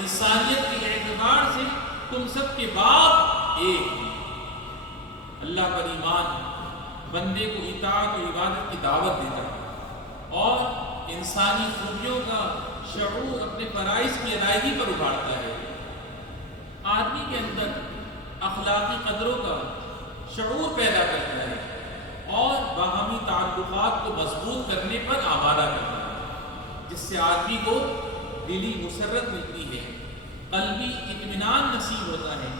انسانیت کے اعتبار سے تم سب کے باپ ایک ہیں۔ اللہ پر ایمان بندے کو اطاعت و عبادت کی دعوت دیتا ہے اور انسانی خوبیوں کا شعور اپنے فرائض کی ادائیگی پر ابھارتا ہے۔ آدمی کے اندر اخلاقی قدروں کا شعور پیدا کرتا ہے اور باہمی تعلقات کو مضبوط کرنے پر آمادہ کرتا ہے، جس سے آدمی کو دلی مسرت ملتی ہے، قلبی اطمینان نصیب ہوتا ہے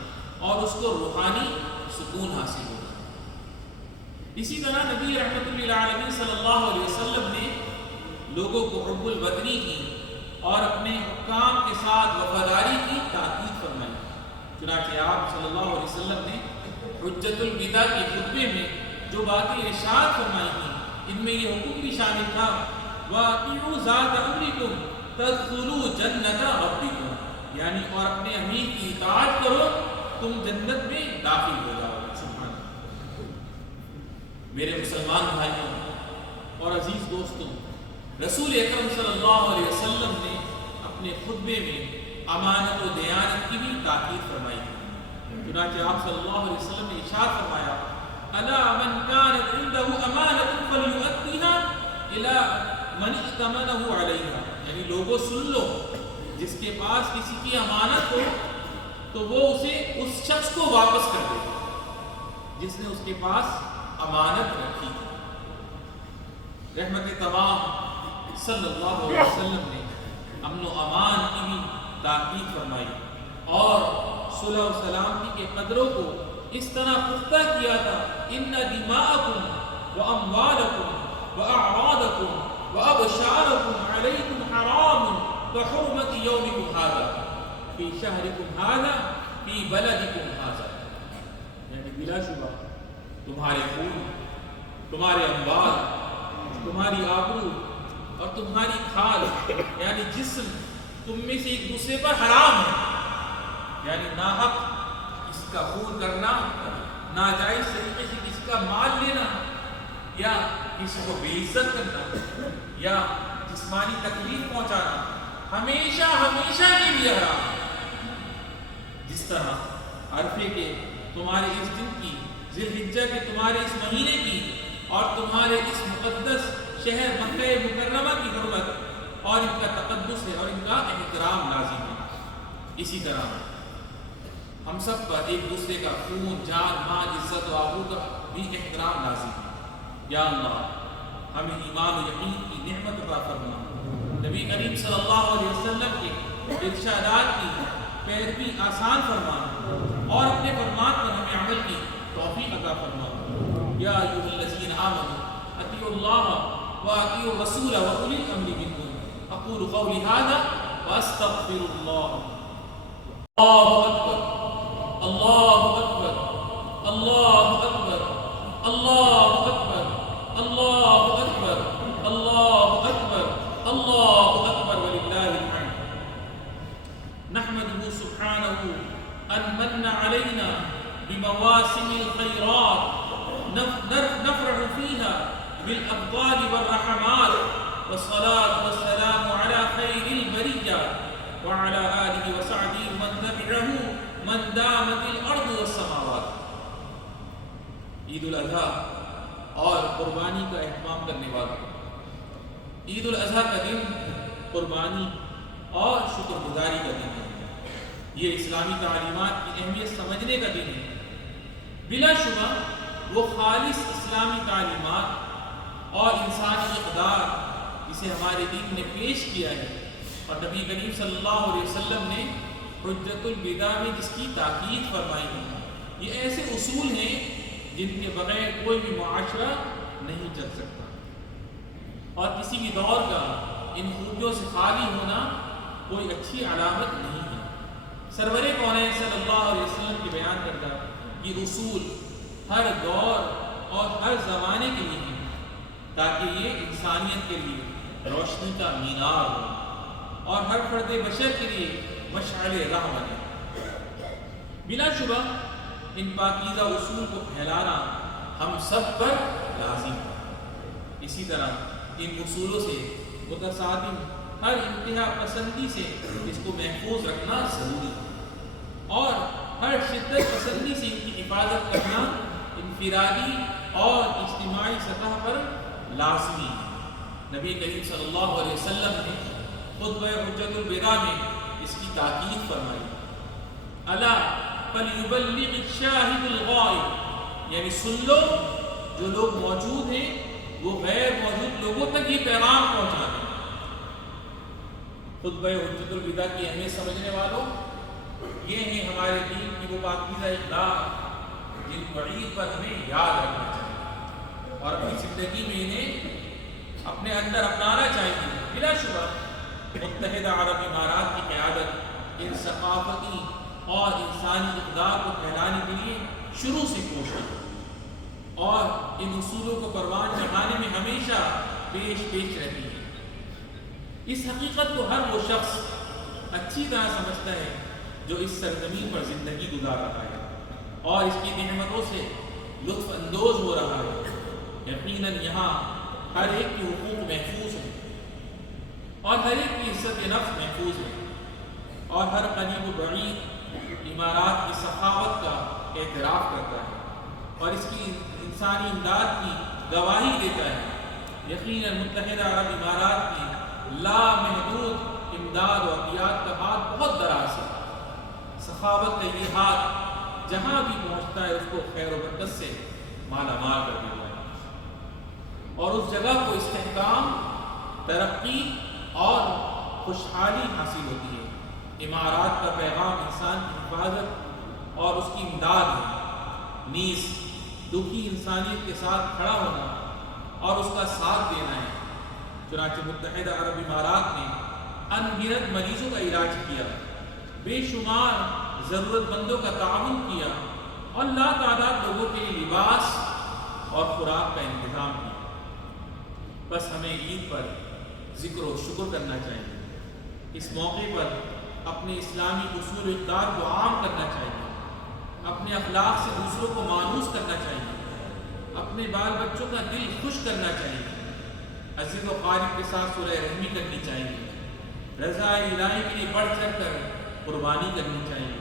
اور اس کو روحانی سکون حاصل ہوتا ہے۔ اسی طرح نبی رحمت للعالمین صلی اللہ علیہ وسلم نے لوگوں کو حب الوطنی کی اور اپنے حکام کے ساتھ وفاداری کی تاکید فرمائی۔ چنانچہ آپ صلی اللہ علیہ وسلم نے حجت الوداع کے خطبے میں جو باتیں ارشاد فرمائی تھیں، ان میں یہ حکم بھی شامل تھا وَأَطِيعُوا ذَاتَ أَمْرِكُمْ تَدْخُلُوا جَنَّةَ رَبِّكُمْ، یعنی اور اپنے امیر کی اطاعت کرو تم جنت میں داخل ہو جاؤ۔ سبحان اللہ۔ میرے مسلمان بھائیوں اور عزیز دوستوں، رسول اکرم صلی اللہ علیہ وسلم نے اپنے خطبے میں امانت و دیانت کی بھی تاکید فرمائی تھی۔ چنانچہ آپ صلی اللہ علیہ وسلم نے ارشاد فرمایا الا من كانت عنده امانۃ فليؤديها الى من ائتمنه عليها، یعنی لوگوں سن لو، جس کے پاس کسی کی امانت ہو تو وہ اسے اس شخص کو واپس کر دے جس نے اس کے پاس امانت رکھی۔ رحمت تمام صلی اللہ علیہ وسلم نے امن و امان کی بھی تاکید فرمائی اور صلح و سلامتی کے قدروں کو اس طرح پختہ کیا تھا ان دماءکم واموالکم واعراضکم وابشارکم علیکم حرام کحرمت یومکم ھذا فی شہرکم ھذا فی بلدکم ھذا، یعنی بلا شبہ تمہارے خون، تمہارے اموال، تمہاری آبرو اور تمہاری کھال یعنی جسم تم میں سے ایک دوسرے پر حرام ہے، یعنی ناحق کسی کا خون کرنا، ناجائز طریقے سے کسی کا مال لینا یا کسی کو بے عزت کرنا یا جسمانی تکلیف پہنچانا ہمیشہ ہمیشہ کے لیے حرام ہے۔ جس طرح عرفے کے تمہارے اس دن کی، ذی الحجہ کے تمہارے اس مہینے کی اور تمہارے اس مقدس شہر مکہ مکرمہ کی حرمت اور ان کا تقدس ہے اور ان کا احترام لازم ہے، اسی طرح ہم سب پر ایک دوسرے کا خون، جان، مال، عزت و آبرو کا بھی احترام لازم ہے۔ یا اللہ ہمیں ایمان و یقین کی نعمت عطا فرما، نبی کریم صلی اللہ علیہ وسلم کے ارشادات کی پیروی آسان فرما اور اپنے فرمان پر ہمیں عمل کی توفیق عطا فرما۔ یا ایھا الذین آمنوا اطیعوا اللہ واطیعوا الرسول واولی الامر منکم، اقول قولی ھذا واستغفر اللہ۔ اللہ اکبر، اللہ اکبر، اللہ اکبر، اللہ اکبر، اللہ اکبر، اللہ اکبر، اللہ اکبر وللہ الحمد۔ نحمده سبحانه ان من علینا بمواسم الخیرات نفرح فيها بالأفضال والرحمات، والصلاة والسلام على خير البرية وعلى آله وصحبه من تبعه من دامت الأرض والسماوات۔ عید الاضحیٰ اور قربانی کا اہتمام کرنے والوں، عید الاضحیٰ کا دن قربانی اور شکر گزاری کا دن ہے، یہ اسلامی تعلیمات کی اہمیت سمجھنے کا دن ہے۔ بلا شبہ وہ خالص اسلامی تعلیمات اور انسانی اقدار جسے ہمارے دین نے پیش کیا ہے اور نبی کریم صلی اللہ علیہ وسلم نے حجت الوداع میں جس کی تاکید فرمائی ہے، یہ ایسے اصول ہیں جن کے بغیر کوئی بھی معاشرہ نہیں چل سکتا اور کسی بھی دور کا ان خوبیوں سے خالی ہونا کوئی اچھی علامت نہیں ہے۔ سرور کونین صلی اللہ علیہ وسلم کی بیان کردہ یہ اصول ہر دور اور ہر زمانے کے لیے ہیں تاکہ یہ انسانیت کے لیے روشنی کا مینار ہو اور ہر فرد بشر کے لیے مشعل راہ بنے۔ بلا شبہ ان پاکیزہ اصول کو پھیلانا ہم سب پر لازم ہے۔ اسی طرح ان اصولوں سے متصادم ہر انتہا پسندی سے اس کو محفوظ رکھنا حفاظت کرنا انفرادی اور اجتماعی سطح پر لازمی ہے۔ نبی کریم صلی اللہ علیہ وسلم نے خطبہ حجۃ الوداع میں اس کی تاکید فرمائی، الا فلیبلغ الشاہد الغائب، یعنی سن لو جو لوگ موجود ہیں وہ غیر موجود لوگوں تک یہ پیغام پہنچا دیں۔ خطبہ حجۃ الوداع کی اہمیت سمجھنے والوں، یہ ہیں ہمارے دین کی وہ پاکیزہ اقدار جن کو عید پر ہمیں یاد رکھنا چاہیے اور اپنی زندگی میں انہیں اپنے اندر اپنانا چاہیے۔ بلا شبہ متحدہ عرب امارات کی قیادت ان ثقافتی اور انسانی اقدار کو پھیلانے کے لیے شروع سے کوشش اور ان اصولوں کو پروان چڑھانے میں ہمیشہ پیش رہتی ہے۔ اس حقیقت کو ہر وہ شخص اچھی طرح سمجھتا ہے جو اس سرزمین پر زندگی گزار رہا ہے اور اس کی نعمتوں سے لطف اندوز ہو رہا ہے۔ یقیناً یہاں ہر ایک کے حقوق محفوظ ہیں اور ہر ایک کی عزت نفس محفوظ ہے اور ہر قریب و بعید امارات کی سخاوت کا اعتراف کرتا ہے اور اس کی انسانی امداد کی گواہی دیتا ہے۔ یقیناً متحدہ عرب امارات کی لامحدود امداد و عطیات کا ہاتھ بہت دراز ہے۔ سخاوت کا یہ ہاتھ جہاں بھی پہنچتا ہے اس کو خیر و برکت سے مالا مال کر دیتا ہے اور اس جگہ کو استحکام، ترقی اور خوشحالی حاصل ہوتی ہے۔ امارات کا پیغام انسان کی حفاظت اور اس کی امداد ہے، نیز دکھی انسانیت کے ساتھ کھڑا ہونا اور اس کا ساتھ دینا ہے۔ چنانچہ متحدہ عرب امارات نے ان گنت مریضوں کا علاج کیا، بے شمار ضرورت مندوں کا تعاون کیا اور لا تعداد لوگوں کے لیے لباس اور خوراک کا انتظام کیا۔ بس ہمیں عید پر ذکر و شکر کرنا چاہیے، اس موقع پر اپنے اسلامی اصول و اقدار کو عام کرنا چاہیے، اپنے اخلاق سے دوسروں کو مانوس کرنا چاہیے، اپنے بال بچوں کا دل خوش کرنا چاہیے، عزیز و قارب کے ساتھ سلح رحمی کرنی چاہیے، رضا الہی کے لیے بڑھ چڑھ کر قربانی کرنی چاہیے۔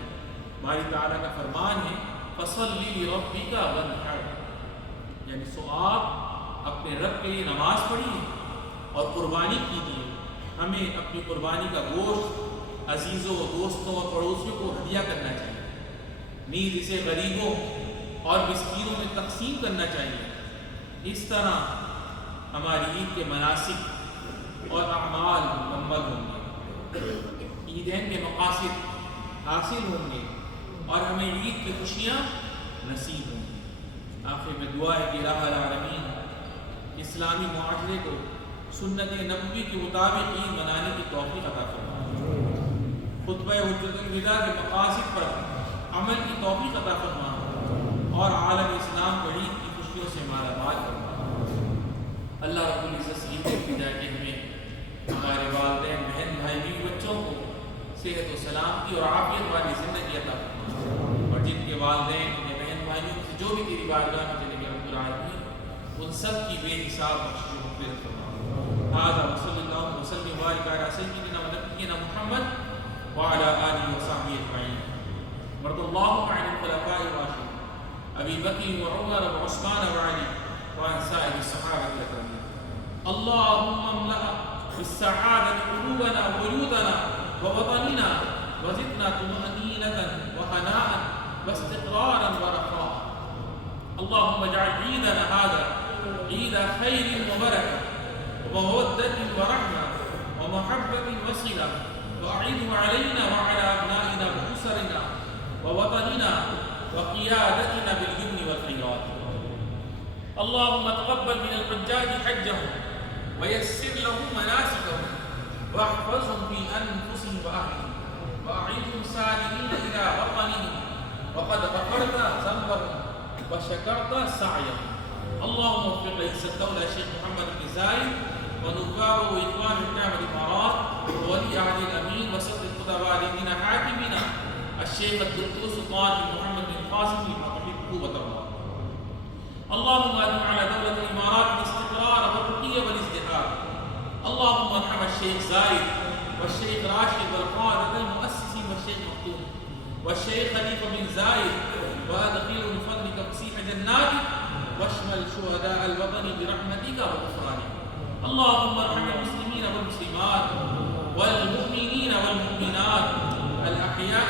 باری تعالیٰ کا فرمان ہے فَصَلِّ لِرَبِّكَ وَانْحَرْ، یعنی سو آپ اپنے رب کے لیے نماز پڑھیے اور قربانی کیجیے۔ ہمیں اپنی قربانی کا گوشت عزیزوں، دوستوں اور پڑوسیوں کو ہدیہ کرنا چاہیے، نیز اسے غریبوں اور مسکینوں میں تقسیم کرنا چاہیے۔ اس طرح ہماری عید کے مناسک اور اعمال مکمل ہوں گے، عیدین کے مقاصد حاصل ہوں گے اور ہمیں عید کی خوشیاں نصیب ہوں گی۔ آخر میں دعا ہے کہ الہ العالمین اسلامی معاشرے کو سنت نبوی کے مطابق عید منانے کی توفیق عطا فرما، خطبہ حجۃ الوداع کے مقاصد پر عمل کی توفیق عطا فرما اور عالم اسلام کو عید کی خوشیوں سے مالا مال فرما۔ اللہ رب العزت سے یہ امید ہے کہ ہمیں ہمارے والدین، بہن بھائی، بیوی بچوں کو صحت و سلامتی اور عافیت والی زندگی عطا فرما، اور جن کے والدین یا بہن بھائیوں سے جو بھی تیری بارگاہ میں چلے گئے رب العالمین ان سب کی بے حساب بخشش و مغفرت فرما۔ هذا وصلی اللہ وسلم وبارک علی سیدنا و نبینا محمد وعلی آلہ وصحبہ اجمعین۔ وارض اللہم عن الخلفاء الراشدین ابی بکر وعمر وعثمان وعلی وعن سائر الصحابہ الاکرمین۔ اللہم املأ بالسعادة قلوبنا وبیوتنا ووطننا وزدنا طمأنینة وحناء واستقرارا ورخاء۔ اللهم اجعل عيدنا هذا عيد خير وبركة ومودة ورحمة ومحبة وصلة، وأعده علينا وعلى أبنائنا وأسرنا ووطننا وقيادتنا باليمن والخيرات۔ اللهم تقبل من الحجاج حجهم ويسر لهم مناسكهم واحفظهم في أنفسهم وأهلهم وأعدهم سالمين إلى وطنهم وقد غفرت ذنبهم وشكرت سعيهم۔ اللهم وفق رئيس الدولة الشيخ محمد بن زايد ونوابه وإخوان حكام الإمارات وولي عهد الأمين وصدر الخطباء الذين حاكمين الشيخ الدكتور سلطان بن محمد بن قاسم بما تحبه وترضى۔ اللهم أدم على دولة الإمارات الاستقرار والرقي والازدهار۔ اللهم ارحم الشيخ زايد والشيخ راشد والقادة المؤسسين والشيخ مختوم والشيخ خليفة بن زايد وأدخلهم واشمل شهداء الوطن برحمتك وغفرانك. اللهم ارحم المسلمين والمسلمات والمؤمنين والمؤمنات الأحياء